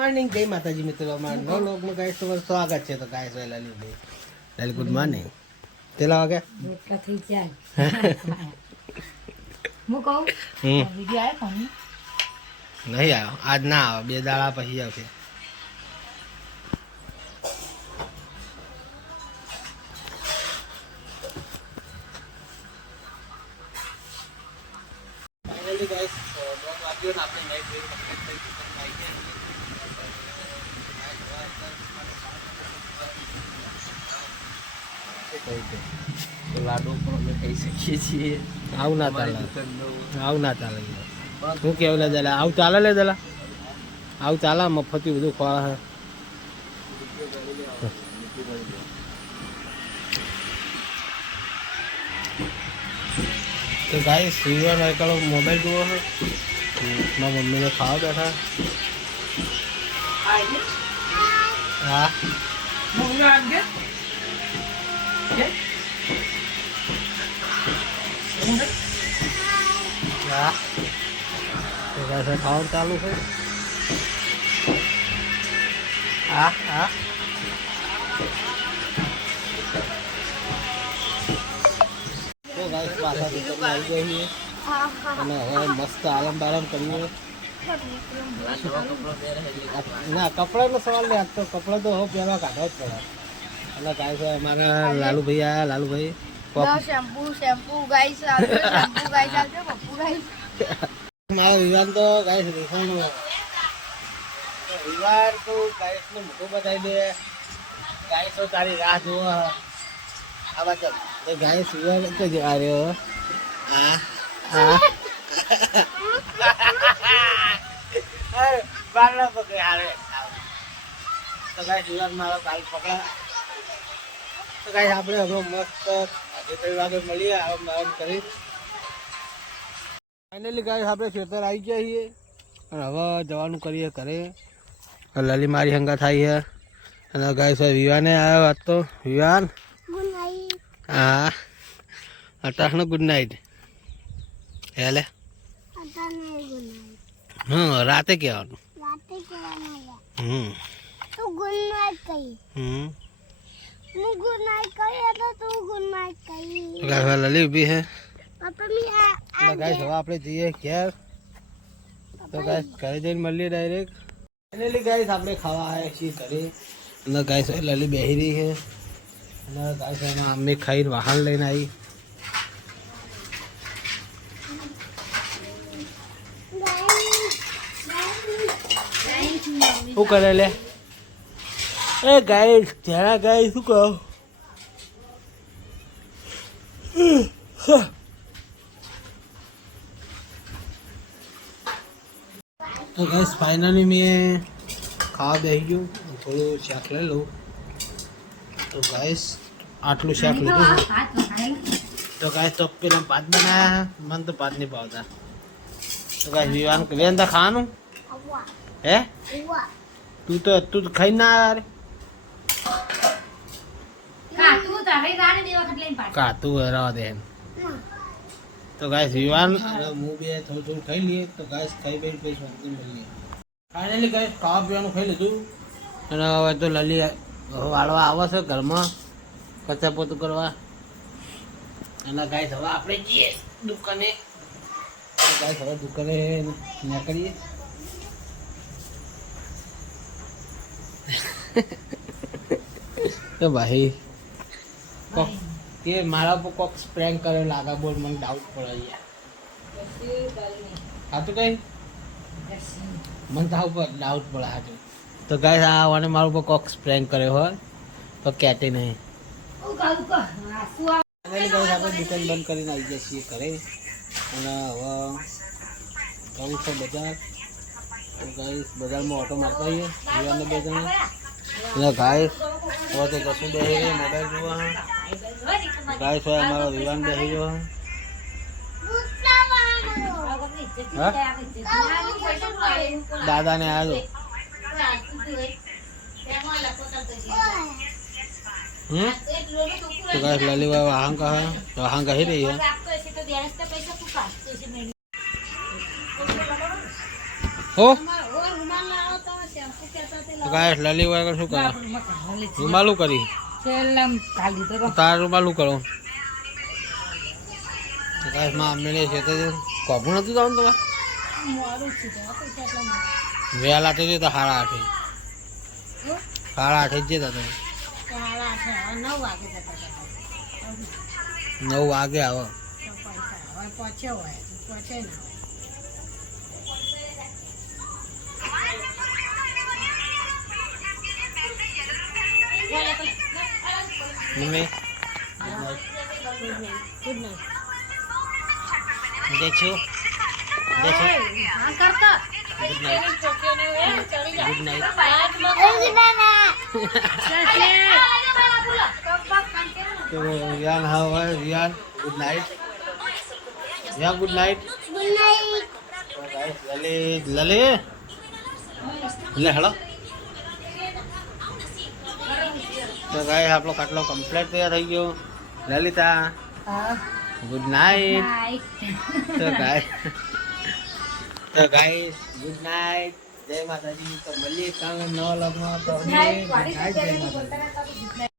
Morning जय माता जी मित्रों हमारे नौ लोग में गाइस तुम्हारा स्वागत है। तो गाइस लाली भाई लाली गुड मॉर्निंग चला हो गया रोटला થઈ જાય હું કહું વિડિયો આવે કોની नहीं आयो आज ना आवे बे दाड़ा પછી આવશે। फाइनली गाइस बहुत वापियो ने આપણે નાઈટ ડ્રેસ કમ્પ્લીટ થઈ ચૂકી છે। તો લાડુ પણ અમે ખાઈ શકીએ છીએ। આવું ના ચાલે હું કેવું લે જલા આવું ચાલે લે જલા આવું ચાલે મફતી બધું ખવા હે। तो गाइस सीवर करो मोबाइल जुओ है मां मम्मी ने खाओ बैठा हाँ तो कैसे खाओ चालू है हाँ हाँ तो गाइस पासा दुकान आई गई है અને હવે મસ્ત આરામ બારામ કરીએ। ના કપડાનો સવાલ નહીં આપતો કપડા તો હવે પહેરવા કાઢવા જ પડે। એટલે ગાઈસ અમારા લાલુ ભાઈ આયા લાલુ ભાઈ શેમ્પુ ગાઈસ આવજો પપ્પુ ગાઈસ મારો વિવાન તો ગાઈસ રીસાનો વિવાન તો ગાઈસ ને મોટો બતાવી દે ગાઈસ તો તારી રાહ જોવો આવા ચાલ તો ગાઈસ વિવાન તો જ આ રહ્યો આ बारह पकड़े हारे तो गाइस जीवन मारो काल पकड़ा तो गाइस આપણે હવે મસ્ત આજે 3 વાગે મળીએ આરામ આરામ કરી। ફાઇનલી ગાઈસ આપણે ખેતર આવી ગયા છીએ અને હવે જવાનું કરીએ ઘરે। લલી મારી હંગા થાય છે અને ગાઈસ વિવાને આવ્યો આજ તો વિવાન ગુડ નાઈટ હા અટાણો ગુડ નાઈટ હેલે हाँ राते क्या રાતે કહેવાનું तो ગુડ નાઈટ કહી હું ગુડ નાઈટ કહી એટલે તું ગુડ નાઈટ કહી गाइस लली भी है પાપા મી तो गाइस હવે આપણે જઈએ ઘેર તો ગાइस ઘરે જઈને મળીએ ડાયરેક્ટ। ફાઇનલી ગાइस આપણે ખાવા આવ્યા છીએ ઘરે અને ગાइस લલી બેહી રહી છે અને ગાइस એમાં અમને ખાઈને વાહન લઈને આવી। શું કરે લે એ ગાઈસ જરા ગાઈસ શું કહો તો ગાઈસ ફાઇનલી મેં ખાવા બેસી ગયું થોડું શાક લઈ લઉં તો ગાઈસ આટલું શાક લીધું તો ગાઈસ તો પેલા ભાત બનાવ્યા મને તો ભાત નહીં ભાવતા તો ગાઈસ વિવાન વેંદા ખાવાનું હે તું તો ખાઈ ના યાર કાતું હરાવા દે તો ગાઈસ વિવાન અને હું બે થોડું થોડું ખાઈ લઈએ તો ગાઈસ ખાઈ બે પછી શાંતિ મળીએ। ફાઇનલી ગાઈસ ખાવા પીવાનું ખાઈ લીધું અને હવે તો લલી વાળવા આવે છે ઘરમાં કચા પોતું કરવા અને ગાઈસ હવે આપણે જઈએ દુકાને ગાઈસ હવે દુકાને નીકળીએ। तो भाई ये मारा पर कोक स्प्रैंक करे लागा बोल मन डाउट पड़ा यार हाँ तो कहीं मन था ऊपर डाउट पड़ा है तो गाइस आ वाने मारो पर कोक स्प्रैंक करे हो तो कहते नहीं मैंने गाइस આપણે દુકાન બંધ કરીને આવી ગયા છીએ ઘરે અને હવે જવું છે બજાર તો ગાઈસ બજારમાં ઓટો મારતા આવીએ જીવાને બે જણા એટલે ગાઈસ હવે તો કશું બેસી ગયો મોબાઈલ જોવા ગાઈસ હોય અમારો વિવાન બેસી ગયો દાદાને આવ્યો तो गाइस लली बाबा वहाँ का ही रही है हो તો ગાય લલી વગર શું કરે રૂમાલું કરી તાર રૂમાલું કરો તો ગાય માં અમને છે તો કોભું નતું જવાનું તમારે વહેલા તો જતા 8:30 8:30 જ જતા તમે 9 વાગે આવો મમ્મી જય છો ગુડ નાઇટ તો Riyan how are Riyan good night Riyan good night તો ગાઈસ લલે લે હેલો તો ગાઈસ આપણો ખાટલો કમ્પ્લીટ તૈયાર થઈ ગયો લલિતા ગુડ નાઇટ તો ગાઈસ ગુડ નાઇટ જય માતાજી તો મળીએ કાલે નવા લોગમાં તો ગુડ નાઇટ જય માતાજી